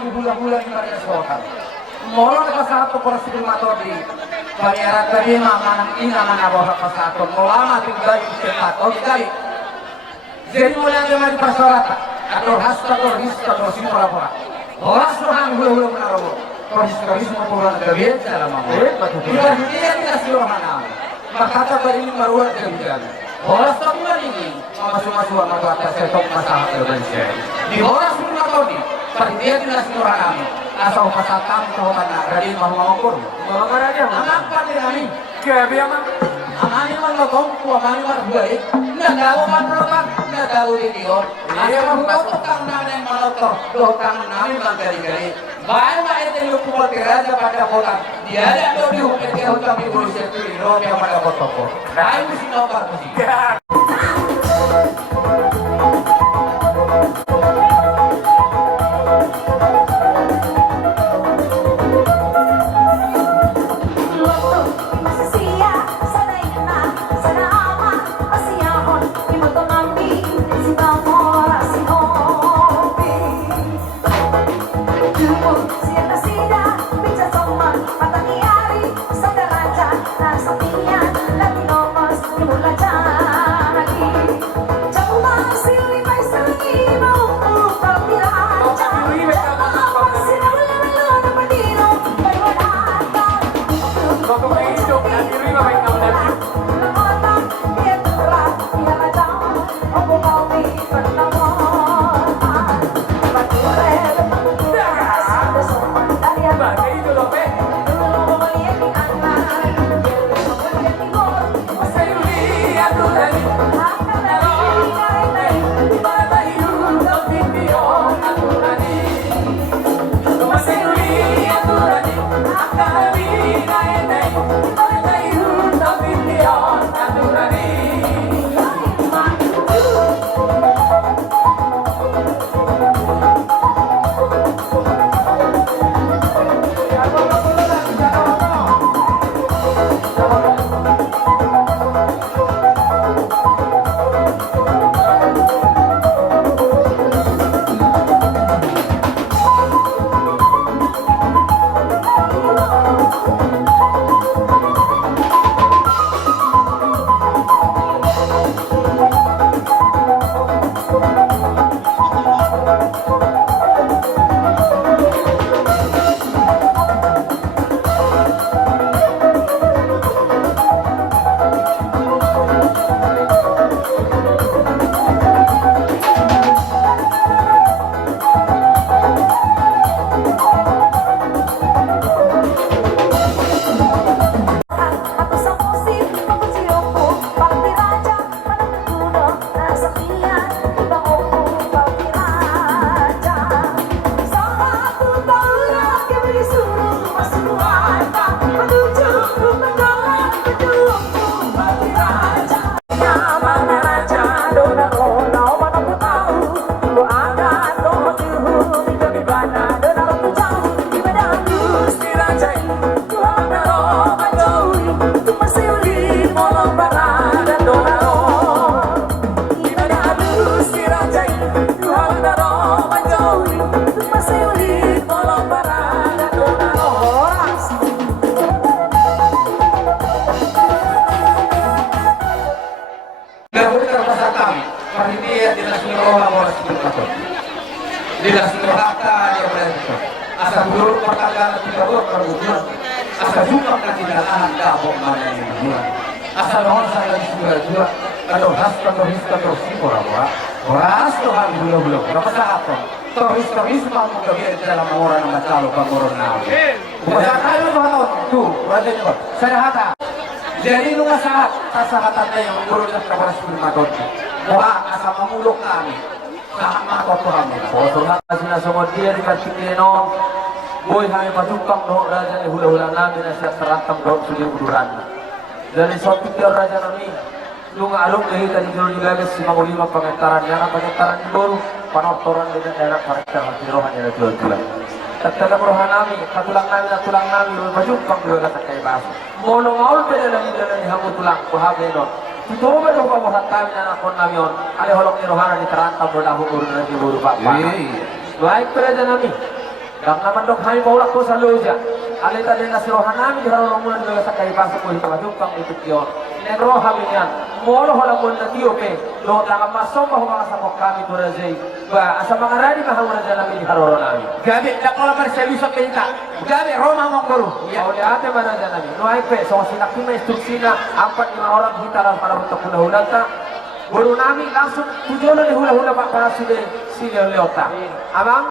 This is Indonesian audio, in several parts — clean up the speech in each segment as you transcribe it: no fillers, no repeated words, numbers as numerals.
di bulan-bulan pada sekolah. Molo ka sa ato para sa mato di pangyara tadi mana ina mana bawa ka sa ato mulama tinggal di ato dikali. Jadi mulai dari persoalan atau hasta atau hista atau simpora-pora. Oras rohan hulu-hulu menaro. Historisme pura dari dalam apa? Tidak tidak silohana. Makata dari ini maruah kerja. Oras tamuan ini masuk-masuk sama atas setok masalah Indonesia. Di oras rumah tadi, tapi dia tidak silohana. Asal pasatang kawan dari mau ukur. Mau aja. Apa dia kami? Kaya mah. Amani man magongku, amani man buhay. Nagdawo man roman, nagdawo dito. Ayaw man tukang namin manotor, tukang namin maggali-gali. Bahay ito yung pumatira sa pagkapotan. Di ada ito yung kaya utang ibuli sa tulino, kaya magkapotoko. Dahil mo sinopar ko siya. Asa buruk perkataan kita berkerumun, asa jumlah ketindakan kapok mana yang berbulan, asa non saya juga atau has atau his atau si orang oras Tuhan belum berapa saat terus mampu kebiasaan dalam orang yang calo pengoron nabi. Bahasa kayu tuh wajahnya saya hata. Jadi lu saat kasahatan yang mengurus kepada sebelum wah asa memuluk kami. Sama kotoran kotoran asina semua dia dikasih no boy hai masukam no raja hula-hula nabi nasihat seratam do suli uduran dari suatu raja nami lu ngalung deui tadi jero digagas 55 pangetaran yang pangetaran baru panotoran di daerah karakter hati rohani ada jual-jual tatkala rohanami katulang nami masukam do la sakay bas mono ngaul pede lang dalam hamu tulang kuhabe no Tutup itu kau buat kami anak kon namion, ale holok ni rohana di terantam berdahu urun lagi buru bapak. Baik perjalanan kami, Dan naman dok kami maulak ko sa loja. Alita din na sirohan namin harong muna nila sa kaibasa ko ito madukang ipityon. Negro kami yan. Molo holang muna tiyope. Lo tanga masomba ho mga samok kami to Razay. Ba asa mga rani mahawala dyan namin harong namin. Gabi, nakola man sa lusok pinta. Gabi, Roma mong guru. Oleh ate mana dyan namin. No ay pe, so sinaki may instruksi na 4-5 orang kita lang para untuk hula-hula ta. Baru namin langsung tujuan ni hula-hula pak para sila leota. Abang.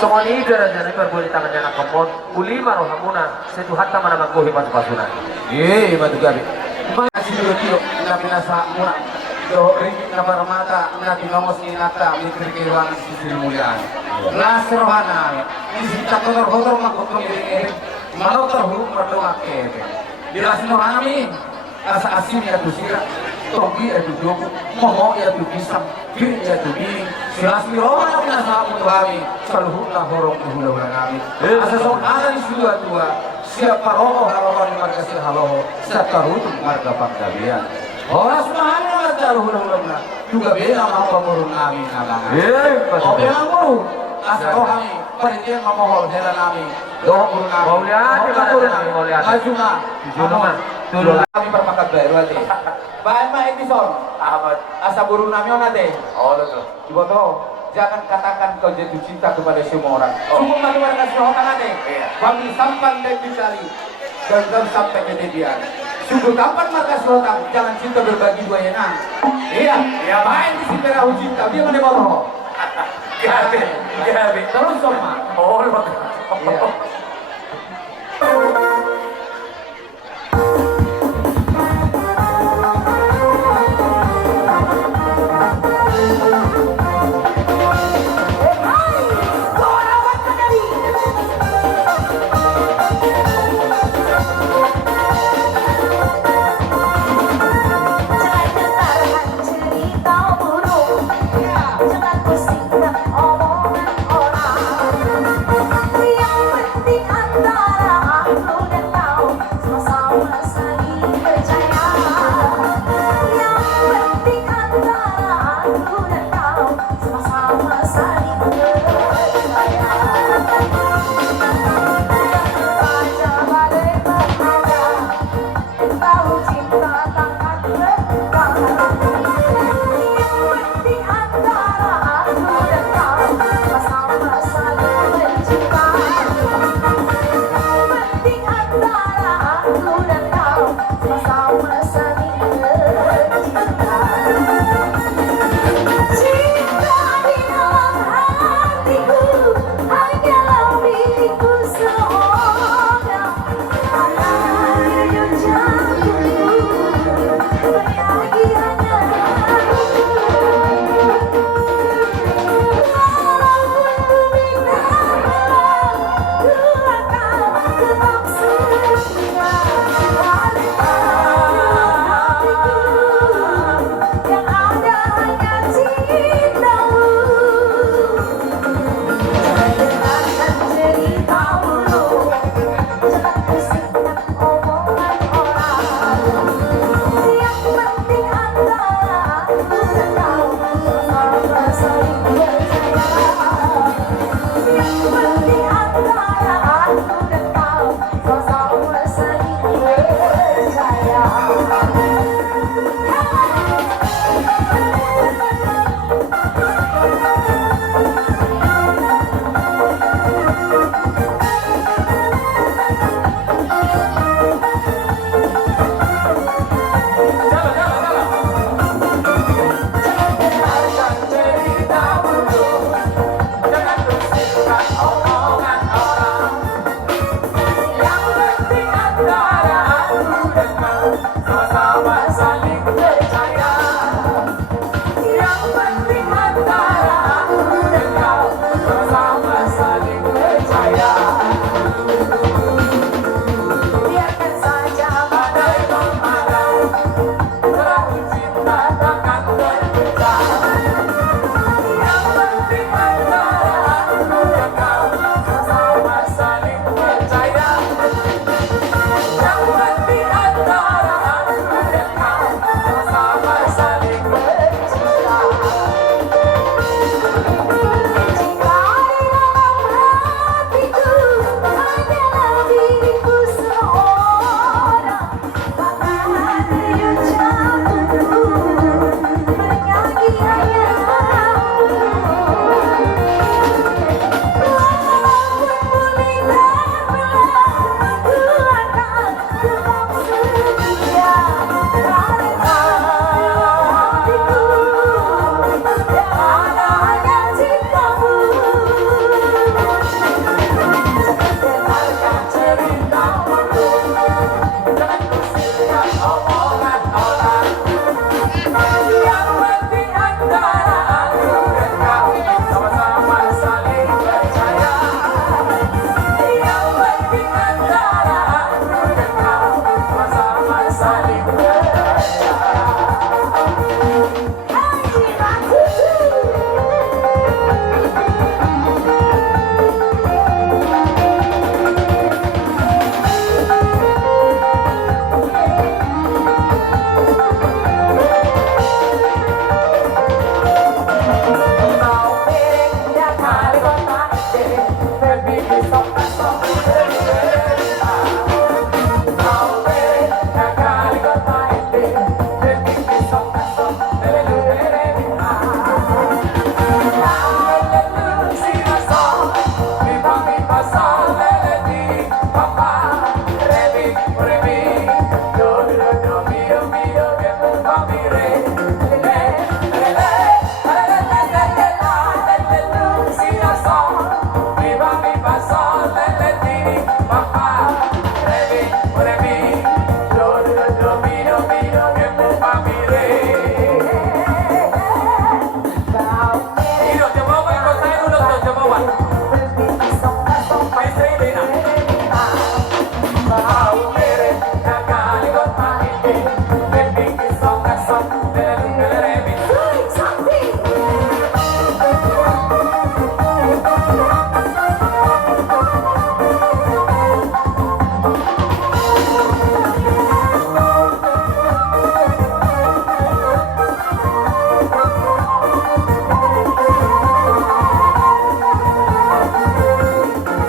Songoni dara-dara perboleh tangannya nak kompon, ulima roh hamuna, setu hatta mana mangkohi pas-pasuna. Batu gabi. Masih dulu tio, na pinasa muna. Do ringgit na paramata, na tinongos inata, mikir kewan sisi mulian. Nasrohana, isita kotor-kotor makotong iring-iring, manotor huruf merdong akebe. Dilasnohana mi, asa asim ya tusira, togi ya tujuku, moho ya tugisam, bir ya tugi. Silas mirohana pinasa mutuhami, saluhutlah horong hula-hula kami. Asa sok ada di tua siapa roho haloho di margasil haloho, satarutum marga panggabian. Horas mahal na hula-hula juga bela mau pamurun kami nalangan. Oke ngomong, asa roh kami, panitia ngamohol hela kami. Doa guru kami. Mau lihat di mana mau lihat. Majuna, Dulu kami perpakat baru ate. Bahan ma Edison, Ahmad, asa guru kami onate. Oh betul. Ibu toh, jangan katakan kau jatuh cinta kepada semua orang. Cukup bagaimana kasih hokan ate. Kami sampan dan dicari dan sampai kejadian. Sungguh kapan maka selotak jangan cinta berbagi dua enak. Iya, main di sini kau cinta dia mana mau. Gabe. Terus sama. Oh, Iya. antara aku dan kau sama-sama saling percaya. Yang penting antara aku dan kau sama-sama saling percaya. Biarkan saja badai menghalau, perahu cinta takkan berpecah. Yang penting antara aku dan kau sama-sama saling percaya. Yang penting antara aku dan kau sama-sama saling percaya. Jika di dalam hatiku hanyalah diriku seorang, maka hati ucapku bernyanyi hanya walaupun bumi terbelah, ku akan tetap setia karena hatiku yang ada hanya cintamu. Dengarkan ceritamu, jangan kusirkan omongan orang. Yang penting antara aku dan kau sama-sama saling percaya. Yang penting antara aku dan kau sama-sama saling percaya. Hai ratuku. Mau pindah kali kota deh, pergi ke sok-sok cerita. Mau pindah kali kota deh, pergi ke sok-sok cerita. Lalu si masuk, pipa sol lele di papa, rebi rebi, do do do mio mio mio papi re.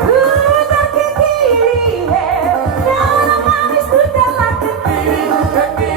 Udah ke kiri, dalam manis udah ke kiri.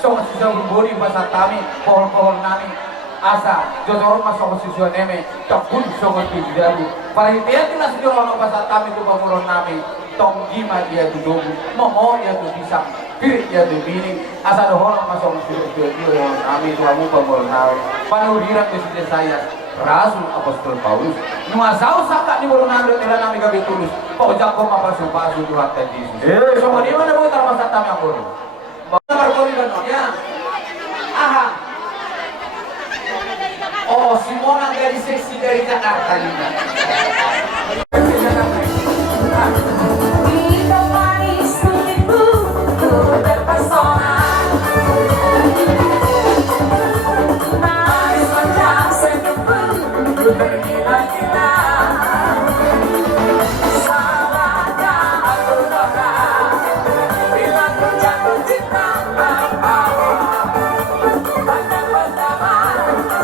so sisa buri bahasa kami pohon-pohon nami asa jodoh masuk siswa neme takun so tijabu perhatian tidak sejauh bahasa kami tu bangunan nami tong gima dia duduk momo dia tu bisa pirit dia tu bini asa dohon masuk siswa nami tu kamu bangunan nami panuhiran ke saya Rasul Apostol Paulus nuasau saka ni borong nando nila nami gabi tulus pojak ko mapasupasu Tuhan dan Yesus so di mana mo tarmasa tami ang borong barkori ganon ya aha oh Simona dari seksi dari Jakarta juga Kita manis kulitmu, ku terpesona. Manis macam senyummu, ku bergila-gila. Salahkah aku norak bila ku jatuh cinta? Pandang pertama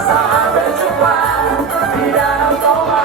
saat berjumpa di dalam koma.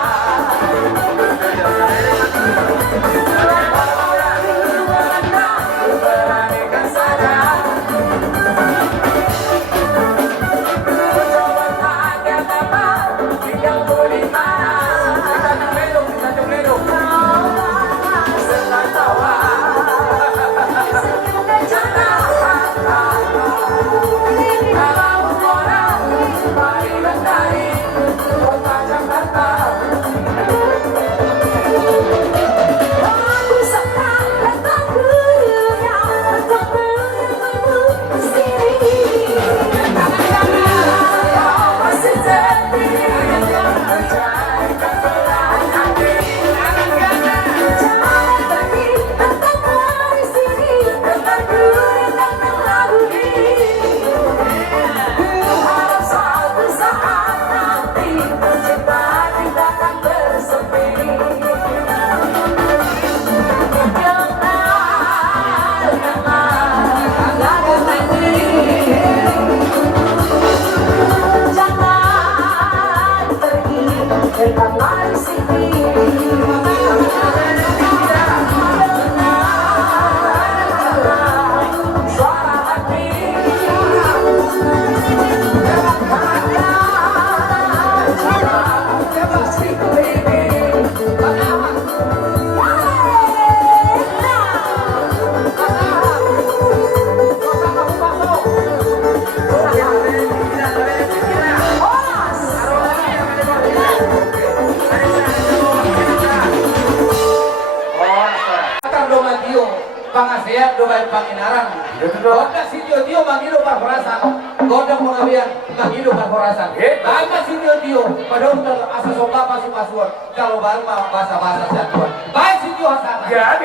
Pangasehat do baik panginaran. Goda si Dio mangido parhorasan. Goda pengawian mangido parhorasan. Baik si Dio padahal asa sopa pasukan kalau baru bahasa-bahasa jatuh. Baik si Dio hasana. Ya,